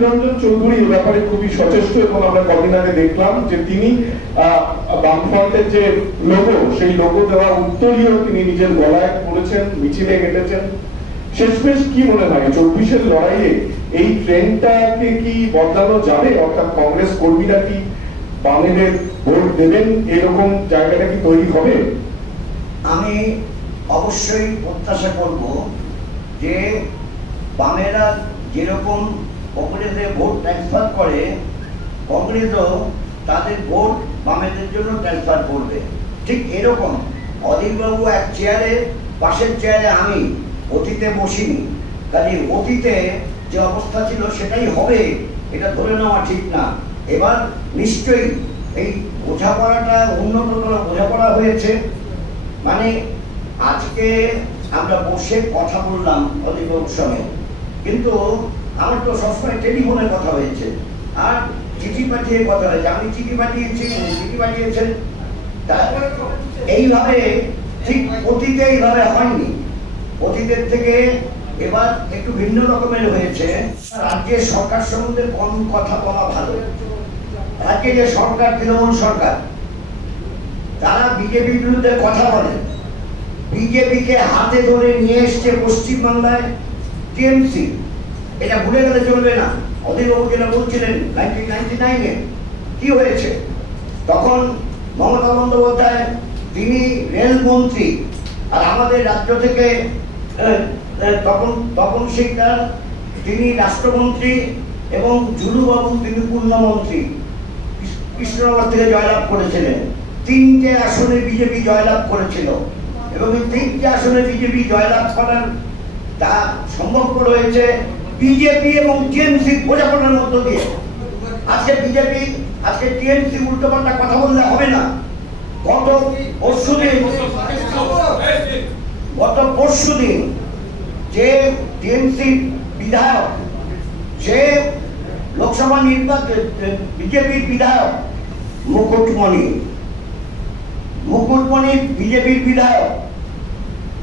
অধীর রঞ্জন চৌধুরী এ ব্যাপারে খুবই সচেষ্ট এবং আমরা কদিন আগে দেখলাম যে তিনি বামফ্রন্টের যে লোগো সেই লোগো দেওয়া উত্তরীয় তিনি নিজের গলায় পড়েছেন, মিছিলে কেটেছেন। শেষমেশ কি মনে হয় 24-এর লড়াইয়ে এই ট্রেন্ডটাকে কি বদলানো যাবে, অর্থাৎ কংগ্রেস কর্মীরা কি বামেদের ভোট দেবেন এরকম জায়গাটা কি তৈরি হবে? আমি অবশ্যই প্রত্যাশা করব যে বামেরা যেরকম কংগ্রেসে ভোট ট্রান্সফার করে, কংগ্রেসও তাদের ভোট বামেদের জন্য ট্রান্সফার করবে। ঠিক এরকম অধীরবাবু এক চেয়ারে, পাশের চেয়ারে আমি, অতীতে বসিনি, কাজে অতীতে যে অবস্থা ছিল সেটাই হবে এটা ধরে নেওয়া ঠিক না। এবার নিশ্চয়ই এই বোঝাপড়াটা উন্নততর বোঝাপড়া হয়েছে। মানে আজকে আমরা বসে কথা বললাম অধীরবাবুর সঙ্গে, কিন্তু আমার তো সবসময় টেলিফোনে কথা হয়েছে আর চিঠি পাঠিয়ে কথা হয়েছে। আমি চিঠি পাঠিয়েছি, চিঠি পাঠিয়েছেন, এইভাবে ঠিক অতীতে এইভাবে হয়নি। অতীতের থেকে এবার একটু ভিন্ন রকমের হয়েছে। রাজ্যের সরকার সম্বন্ধে কম কথা বলা ভালো। রাজ্যে যে সরকার, তৃণমূল সরকার, তারা বিজেপির বিরুদ্ধে কথা বলে, বিজেপিকে হাতে ধরে নিয়ে এসছে পশ্চিমবাংলায় টিএমসি। এটা ভুলে গেলে চলবে না। অধীরবাবু যেটা বলছিলেন 1999-এ কি হয়েছে, তখন মমতা বন্দ্যোপাধ্যায় তিনি রেলমন্ত্রী আর আমাদের রাজ্য থেকে তপন শিকদার তিনি রাষ্ট্রমন্ত্রী এবং জুলুবাবু তিনি পূর্ণমন্ত্রী কৃষ্ণনগর থেকে জয়লাভ করেছিলেন। 3টে আসনে বিজেপি জয়লাভ করেছিল এবং এই 3টে আসনে বিজেপি জয়লাভ করার তা সম্ভবপর হয়েছে বিজেপি এবং টিএমসি বোঝাপড়ার মধ্য দিয়ে। আজকে বিজেপি, আজকে টিএমসি উল্টোপাল্টা কথা বললে হবে না। গত পরশুদিন যে টিএমসি বিধায়ক, সে লোকসভা নির্বাচন বিজেপির বিধায়ক মুকুটমণি বিজেপির বিধায়ক,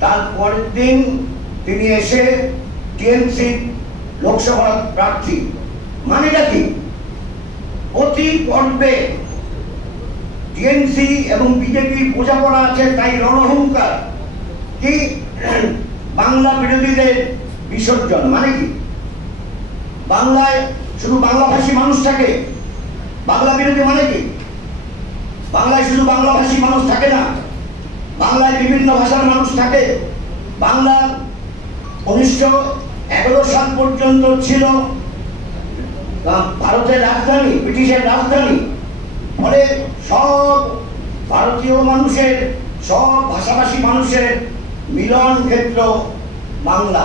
তার পরের দিন তিনি এসে টিএমসি লোকসভা প্রার্থী। মানেটা কি? অতি পর্বে টিএমসি এবং বিজেপির বোঝাপড়া আছে, তাই রণহুঙ্কার কি বাংলা বিরোধীদের বিসর্জন। মানে কি? বাংলায় শুধু বাংলাভাষী মানুষ থাকে, বাংলা বিরোধী মানে কি? বাংলায় শুধু বাংলাভাষী মানুষ থাকে না, বাংলায় বিভিন্ন ভাষার মানুষ থাকে। বাংলা 1911 সাল পর্যন্ত ছিল ভারতের রাজধানী, ব্রিটিশের রাজধানী। ফলে সব ভারতীয় মানুষের, সব ভাষাভাষী মানুষের মিলন ক্ষেত্র বাংলা।